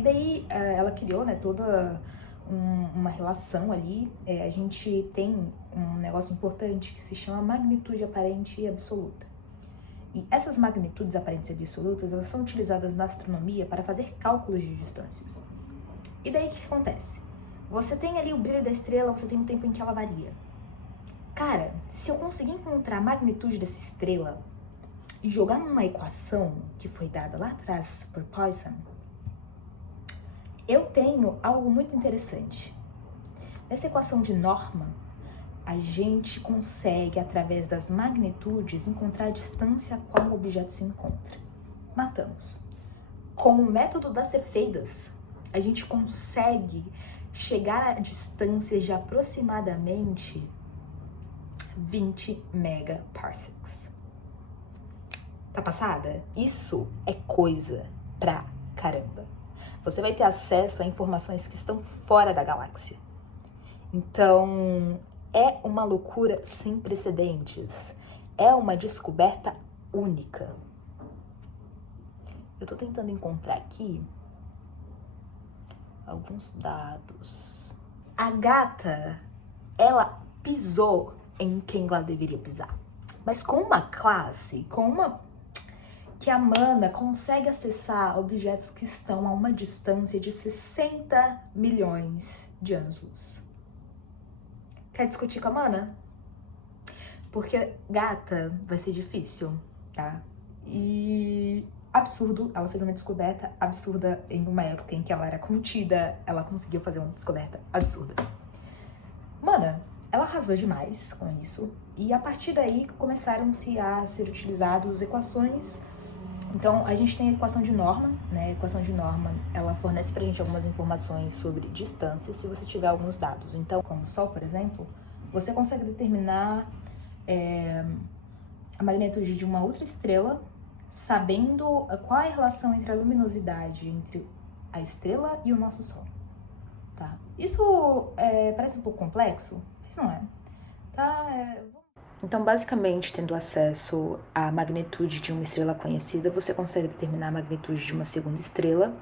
E daí ela criou, né, toda uma relação ali. A gente tem um negócio importante que se chama magnitude aparente e absoluta. E essas magnitudes aparentes e absolutas, elas são utilizadas na astronomia para fazer cálculos de distâncias. E daí o que acontece? Você tem ali o brilho da estrela, você tem um tempo em que ela varia. Cara, se eu conseguir encontrar a magnitude dessa estrela e jogar numa equação que foi dada lá atrás por Poisson, eu tenho algo muito interessante. Nessa equação de Norman, a gente consegue, através das magnitudes, encontrar a distância a qual o objeto se encontra. Matamos. Com o método das cefeidas, a gente consegue chegar a distâncias de aproximadamente 20 megaparsecs. Tá passada? Isso é coisa pra caramba. Você vai ter acesso a informações que estão fora da galáxia. Então, é uma loucura sem precedentes. É uma descoberta única. Eu tô tentando encontrar aqui alguns dados. A gata, ela pisou em quem ela deveria pisar. Mas com uma classe, que a Mana consegue acessar objetos que estão a uma distância de 60 milhões de anos-luz. Quer discutir com a Mana? Porque gata vai ser difícil, tá? E absurdo, ela fez uma descoberta absurda em uma época em que ela era contida, ela conseguiu fazer uma descoberta absurda. Mana, ela arrasou demais com isso, e a partir daí começaram-se a ser utilizadas equações. Então, a gente tem a equação de Norman, né? A equação de Norman, ela fornece pra gente algumas informações sobre distância, se você tiver alguns dados. Então, como o Sol, por exemplo, você consegue determinar a magnitude de uma outra estrela, sabendo qual é a relação entre a luminosidade entre a estrela e o nosso Sol, tá? Isso parece um pouco complexo, mas não é, tá? Então, basicamente, tendo acesso à magnitude de uma estrela conhecida, você consegue determinar a magnitude de uma segunda estrela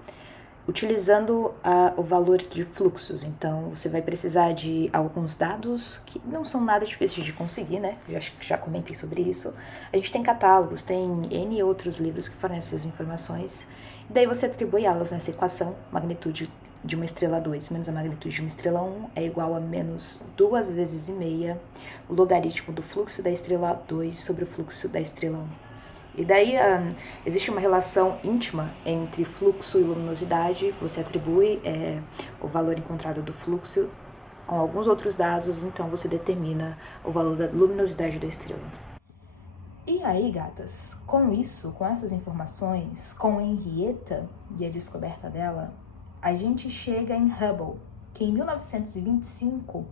utilizando o valor de fluxos. Então, você vai precisar de alguns dados que não são nada difíceis de conseguir, né? Já comentei sobre isso. A gente tem catálogos, tem N outros livros que fornecem essas informações. E daí você atribui elas nessa equação, magnitude de uma estrela 2 menos a magnitude de uma estrela 1 é igual a menos 2 vezes e meia o logaritmo do fluxo da estrela 2 sobre o fluxo da estrela 1. E daí existe uma relação íntima entre fluxo e luminosidade. Você atribui o valor encontrado do fluxo com alguns outros dados, então você determina o valor da luminosidade da estrela. E aí, gatas, com isso, com essas informações, com Henrietta e a descoberta dela, a gente chega em Hubble, que em 1925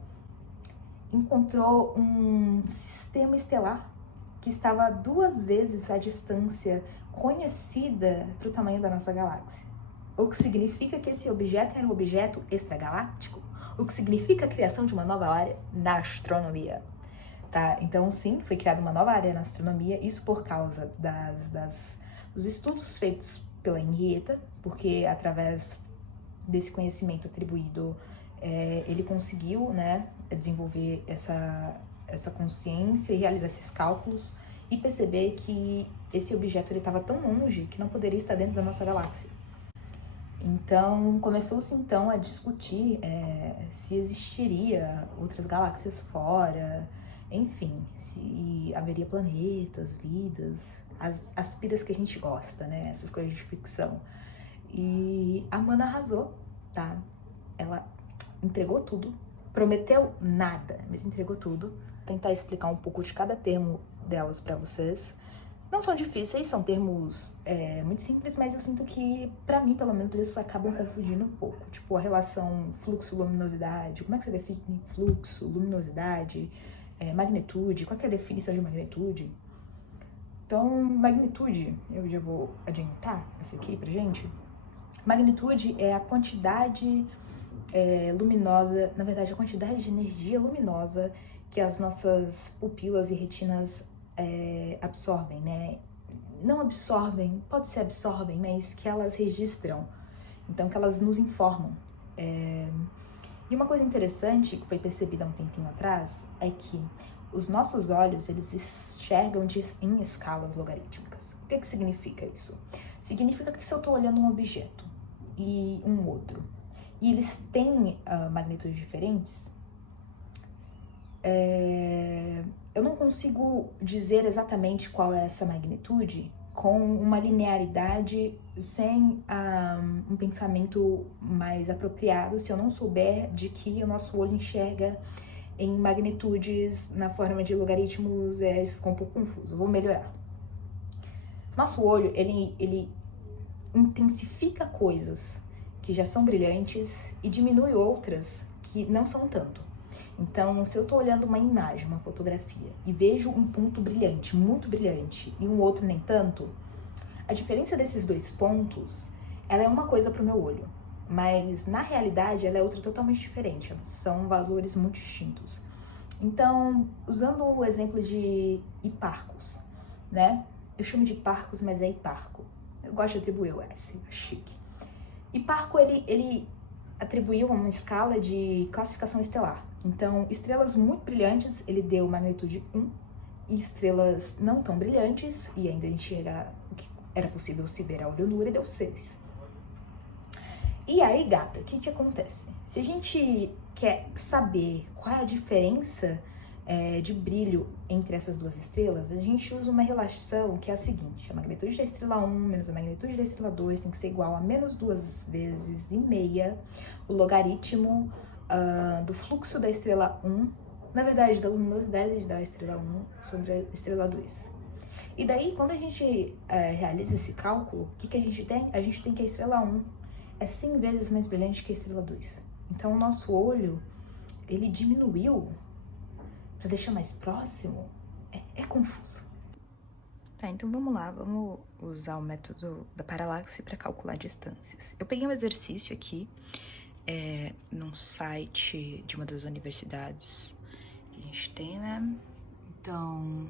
encontrou um sistema estelar que estava 2 vezes a distância conhecida para o tamanho da nossa galáxia. O que significa que esse objeto era um objeto extragaláctico, o que significa a criação de uma nova área na astronomia. Tá? Então, sim, foi criada uma nova área na astronomia, isso por causa dos estudos feitos pela Henrietta, porque através desse conhecimento atribuído, ele conseguiu, né, desenvolver essa consciência e realizar esses cálculos e perceber que esse objeto estava tão longe que não poderia estar dentro da nossa galáxia. Então, começou-se então a discutir se existiria outras galáxias fora, enfim, se haveria planetas, vidas, as piras que a gente gosta, né, essas coisas de ficção. E a Mana arrasou, tá? Ela entregou tudo, prometeu nada, mas entregou tudo. Vou tentar explicar um pouco de cada termo delas pra vocês. Não são difíceis, são termos muito simples, mas eu sinto que, pra mim, pelo menos, eles acabam confundindo um pouco. Tipo, a relação fluxo-luminosidade, como é que você define fluxo, luminosidade, magnitude, qual que é a definição de magnitude? Então, magnitude, eu já vou adiantar essa aqui pra gente. Magnitude é a quantidade luminosa, na verdade, a quantidade de energia luminosa que as nossas pupilas e retinas absorvem, né? Não absorvem, pode ser absorvem, mas que elas registram Então, que elas nos informam. E uma coisa interessante que foi percebida há um tempinho atrás é que os nossos olhos, eles enxergam em escalas logarítmicas. O que significa isso? Significa que se eu estou olhando um objeto e um outro, e eles têm magnitudes diferentes, eu não consigo dizer exatamente qual é essa magnitude com uma linearidade sem um pensamento mais apropriado, se eu não souber de que o nosso olho enxerga em magnitudes na forma de logaritmos. Isso ficou um pouco confuso, vou melhorar. Nosso olho, ele intensifica coisas que já são brilhantes e diminui outras que não são tanto. Então, se eu estou olhando uma imagem, uma fotografia, e vejo um ponto brilhante, muito brilhante, e um outro nem tanto, a diferença desses dois pontos, ela é uma coisa para o meu olho, mas na realidade ela é outra totalmente diferente, são valores muito distintos. Então, usando o exemplo de hiparcos, né? Eu chamo de parcos, mas é hiparco. Eu gosto de atribuir o S, é chique. Hiparco, ele atribuiu uma escala de classificação estelar. Então, estrelas muito brilhantes, ele deu magnitude 1, e estrelas não tão brilhantes, e ainda enxerga o que era possível se ver a olho nu, ele deu 6. E aí, gata, o que acontece? Se a gente quer saber qual é a diferença de brilho entre essas duas estrelas, a gente usa uma relação que é a seguinte: a magnitude da estrela 1 menos a magnitude da estrela 2 tem que ser igual a menos 2 vezes e meia o logaritmo do fluxo da estrela 1, na verdade, da luminosidade da estrela 1 sobre a estrela 2. E daí, quando a gente realiza esse cálculo, o que a gente tem? A gente tem que a estrela 1 é 100 vezes mais brilhante que a estrela 2. Então, o nosso olho, ele diminuiu para deixar mais próximo. É confuso. Tá, então vamos lá, vamos usar o método da paralaxe para calcular distâncias. Eu peguei um exercício aqui, num site de uma das universidades que a gente tem, né? Então,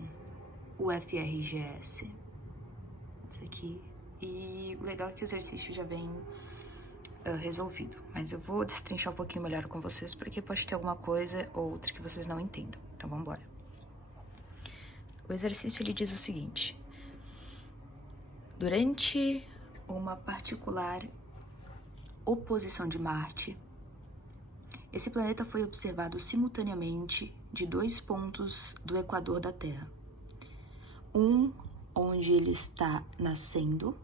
o FRGS, isso aqui. E o legal é que o exercício já vem resolvido, mas eu vou destrinchar um pouquinho melhor com vocês, porque pode ter alguma coisa ou outra que vocês não entendam. Então, vamos embora. O exercício, ele diz o seguinte: durante uma particular oposição de Marte, esse planeta foi observado simultaneamente de 2 pontos do equador da Terra. Um onde ele está nascendo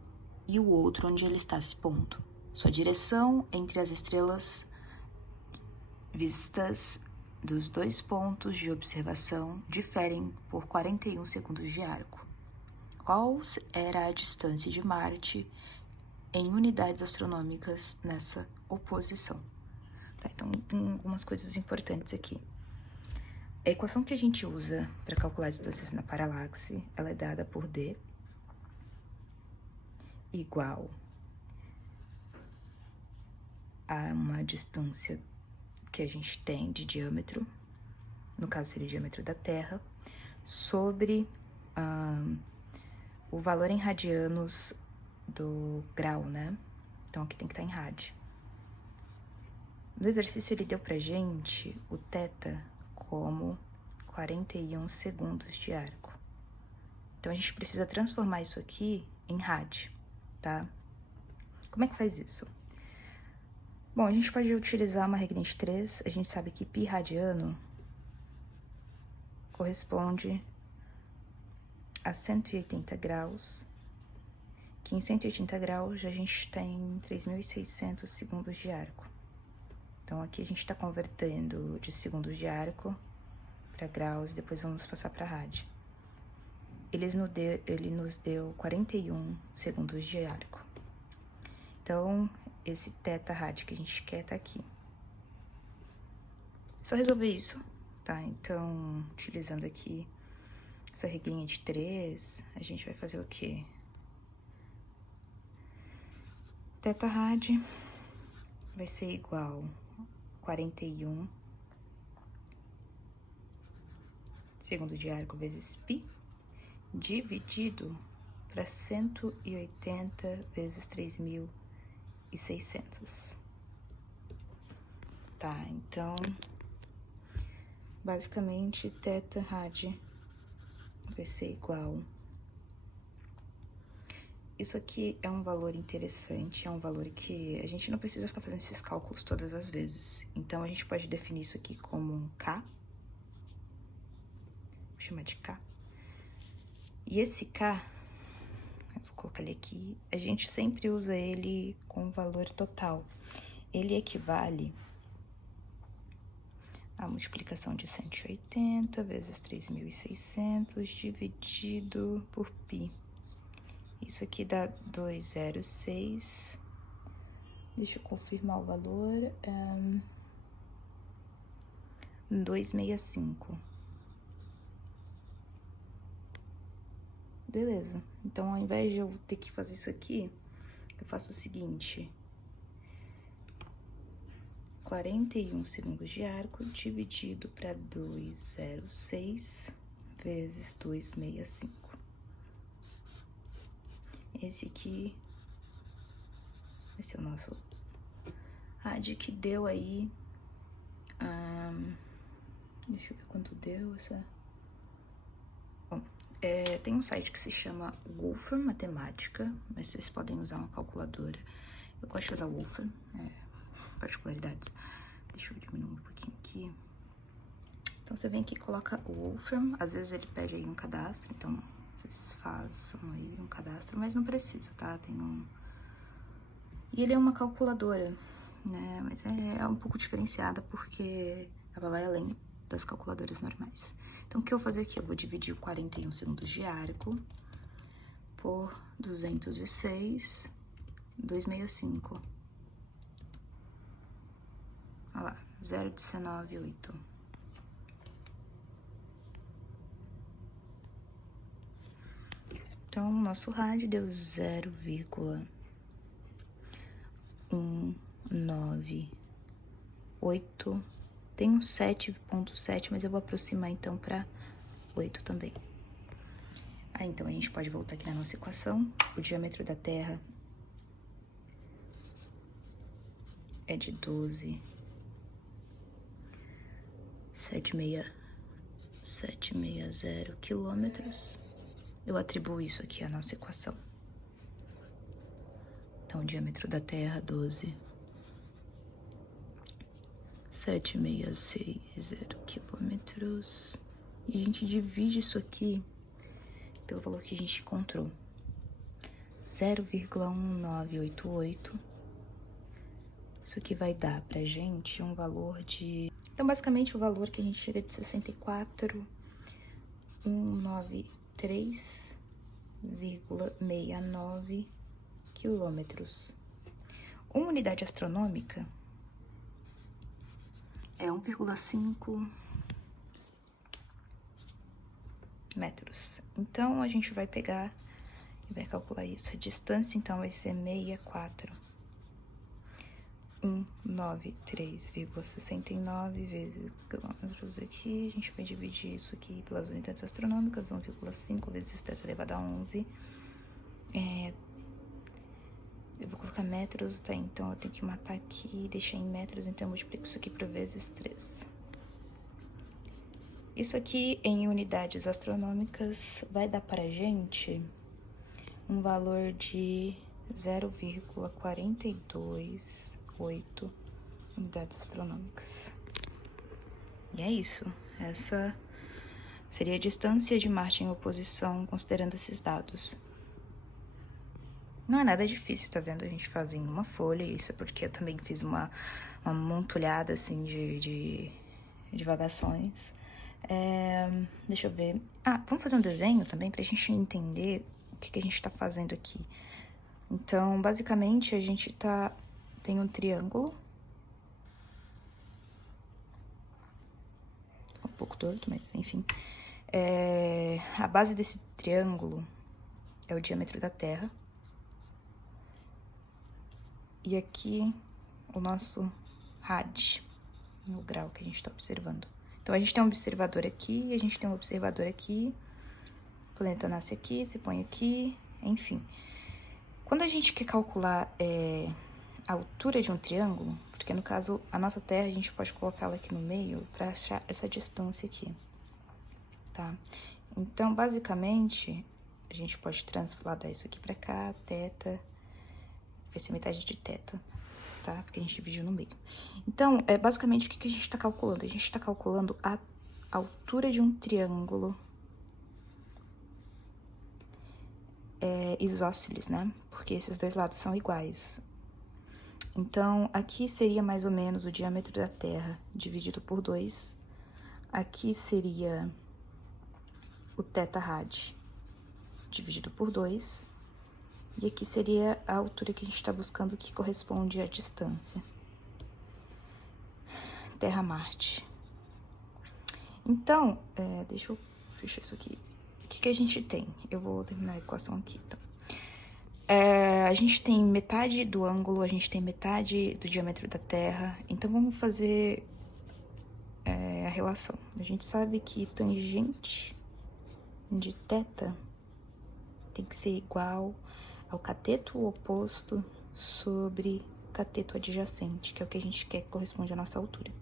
e o outro onde ele está se pondo. Sua direção entre as estrelas vistas dos 2 pontos de observação diferem por 41 segundos de arco. Qual era a distância de Marte em unidades astronômicas nessa oposição? Tá, então, tem algumas coisas importantes aqui. A equação que a gente usa para calcular as distâncias na paralaxe, ela é dada por D igual a uma distância que a gente tem de diâmetro, no caso seria o diâmetro da Terra, sobre o valor em radianos do grau, né? Então aqui tem que estar em rad. No exercício ele deu pra gente o θ como 41 segundos de arco. Então a gente precisa transformar isso aqui em rad, tá? Como é que faz isso? Bom, a gente pode utilizar uma regra de 3, a gente sabe que π radiano corresponde a 180 graus, que em 180 graus a gente tem 3.600 segundos de arco. Então aqui a gente está convertendo de segundos de arco para graus, depois vamos passar para rad. Ele nos deu 41 segundos de arco. Então, esse θ rad que a gente quer tá aqui. Só resolver isso, tá? Então, utilizando aqui essa regrinha de 3, a gente vai fazer o quê? θ rad vai ser igual a 41 segundo de arco vezes π, dividido para 180 vezes 3.600. 2.600. Tá, então, basicamente, θ rad vai ser igual. Isso aqui é um valor interessante, é um valor que a gente não precisa ficar fazendo esses cálculos todas as vezes. Então, a gente pode definir isso aqui como um K. Vou chamar de K. E esse K, eu vou colocar ele aqui, a gente sempre usa ele com o valor total. Ele equivale a multiplicação de 180 vezes 3.600 dividido por π. Isso aqui dá 206. Deixa eu confirmar o valor. 265. Beleza. Então, ao invés de eu ter que fazer isso aqui, eu faço o seguinte: 41 segundos de arco dividido para 206 vezes 265. Esse aqui vai ser o nosso rad, que deu aí. Deixa eu ver quanto deu essa. Bom, tem um site que se chama Wolfram Matemática, mas vocês podem usar uma calculadora. Eu gosto de usar Wolfram, particularidades. Deixa eu diminuir um pouquinho aqui. Então, você vem aqui e coloca o Wolfram. Às vezes ele pede aí um cadastro, então vocês façam aí um cadastro, mas não precisa, tá? E ele é uma calculadora, né? Mas é um pouco diferenciada porque ela vai além das calculadoras normais. Então, o que eu vou fazer aqui? Eu vou dividir o 41 segundos de arco por 206, 265. Olha lá, 0,198. Então, o nosso rad deu 0,198. Tem um 7,7, mas eu vou aproximar, então, para 8 também. Então, a gente pode voltar aqui na nossa equação. O diâmetro da Terra é de 12,760 quilômetros. Eu atribuo isso aqui à nossa equação. Então, o diâmetro da Terra, 12,760 quilômetros. E a gente divide isso aqui pelo valor que a gente encontrou. 0,1988. Isso aqui vai dar pra gente um valor de... Então, basicamente, o valor que a gente tira é de 64,193,69 quilômetros. Uma unidade astronômica é 1,5 metros. Então, a gente vai pegar e vai calcular isso. A distância, então, vai ser 64,193,69 vezes quilômetros aqui. A gente vai dividir isso aqui pelas unidades astronômicas. 1,5 vezes 10 elevado a 11. Eu vou colocar metros, tá? Então, eu tenho que matar aqui e deixar em metros. Então, eu multiplico isso aqui por vezes 3. Isso aqui, em unidades astronômicas, vai dar pra gente um valor de 0,428 unidades astronômicas. E é isso. Essa seria a distância de Marte em oposição, considerando esses dados. Não é nada difícil, tá vendo? A gente faz em uma folha. Isso é porque eu também fiz uma montulhada, assim, de divagações. Deixa eu ver. Vamos fazer um desenho também pra gente entender o que a gente tá fazendo aqui. Então, basicamente, a gente tem um triângulo. Um pouco torto, mas enfim. A base desse triângulo é o diâmetro da Terra. E aqui, o nosso rad, o grau que a gente tá observando. Então, a gente tem um observador aqui, e a gente tem um observador aqui. O planeta nasce aqui, se põe aqui, enfim. Quando a gente quer calcular a altura de um triângulo, porque no caso a nossa Terra a gente pode colocá-la aqui no meio para achar essa distância aqui, tá? Então, basicamente, a gente pode transladar isso aqui para cá, θ, vai ser metade de θ, tá? Porque a gente dividiu no meio. Então, basicamente, o que a gente está calculando? A gente está calculando a altura de um triângulo isósceles, né? Porque esses dois lados são iguais. Então, aqui seria mais ou menos o diâmetro da Terra dividido por 2. Aqui seria o θ dividido por 2. E aqui seria a altura que a gente está buscando, que corresponde à distância. Terra-Marte. Então, deixa eu fechar isso aqui. O que a gente tem? Eu vou terminar a equação aqui, então. A gente tem metade do ângulo, a gente tem metade do diâmetro da Terra. Então, vamos fazer a relação. A gente sabe que tangente de θ tem que ser igual ao cateto oposto sobre cateto adjacente, que é o que a gente quer que corresponde à nossa altura.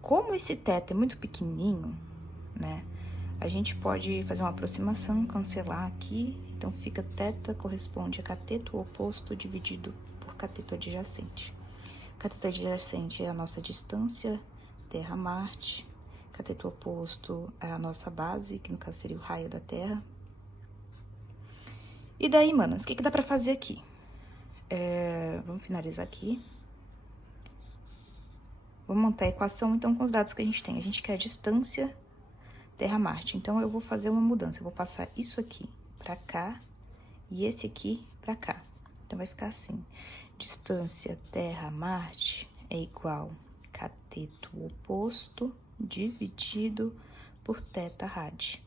Como esse θ é muito pequenininho, né, a gente pode fazer uma aproximação, cancelar aqui, então fica θ corresponde a cateto oposto dividido por cateto adjacente. Cateto adjacente é a nossa distância, Terra-Marte, cateto oposto é a nossa base, que no caso seria o raio da Terra. E daí, manas, o que dá pra fazer aqui? Vamos finalizar aqui. Vamos montar a equação, então, com os dados que a gente tem. A gente quer a distância Terra-Marte. Então, eu vou fazer uma mudança. Eu vou passar isso aqui pra cá e esse aqui pra cá. Então, vai ficar assim. Distância Terra-Marte é igual cateto oposto dividido por θ-rad.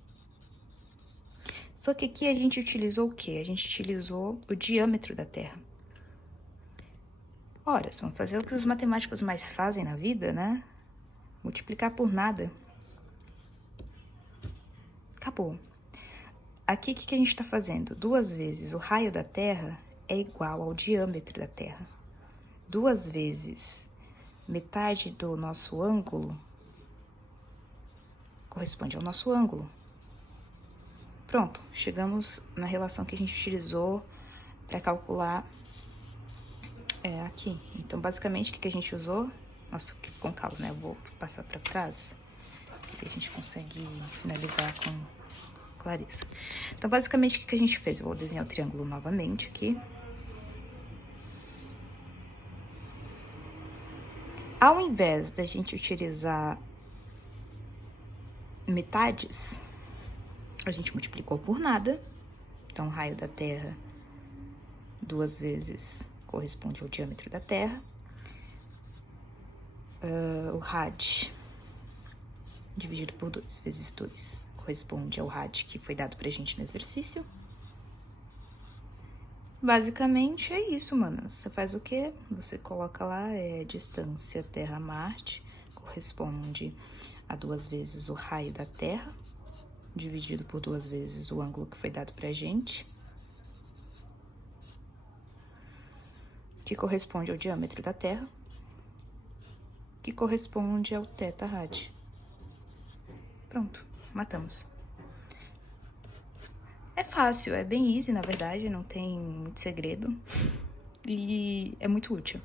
Só que aqui a gente utilizou o quê? A gente utilizou o diâmetro da Terra. Ora, vamos fazer o que os matemáticos mais fazem na vida, né? Multiplicar por nada. Acabou. Aqui, o que a gente está fazendo? 2 vezes o raio da Terra é igual ao diâmetro da Terra. 2 vezes metade do nosso ângulo corresponde ao nosso ângulo. Pronto, chegamos na relação que a gente utilizou para calcular aqui. Então, basicamente, o que a gente usou? Nossa, que ficou um caos, né? Eu vou passar para trás, que a gente consegue finalizar com clareza. Então, basicamente, o que a gente fez? Eu vou desenhar o triângulo novamente aqui. Ao invés da gente utilizar metades, a gente multiplicou por nada. Então, o raio da Terra 2 vezes corresponde ao diâmetro da Terra. O rad dividido por 2 vezes 2 corresponde ao rad que foi dado pra gente no exercício. Basicamente é isso, mano. Você faz o quê? Você coloca lá, distância Terra-Marte corresponde a 2 vezes o raio da Terra, dividido por 2 vezes o ângulo que foi dado pra gente, que corresponde ao diâmetro da Terra, que corresponde ao θ-rad. Pronto, matamos. É fácil, é bem easy, na verdade, não tem muito segredo. E é muito útil.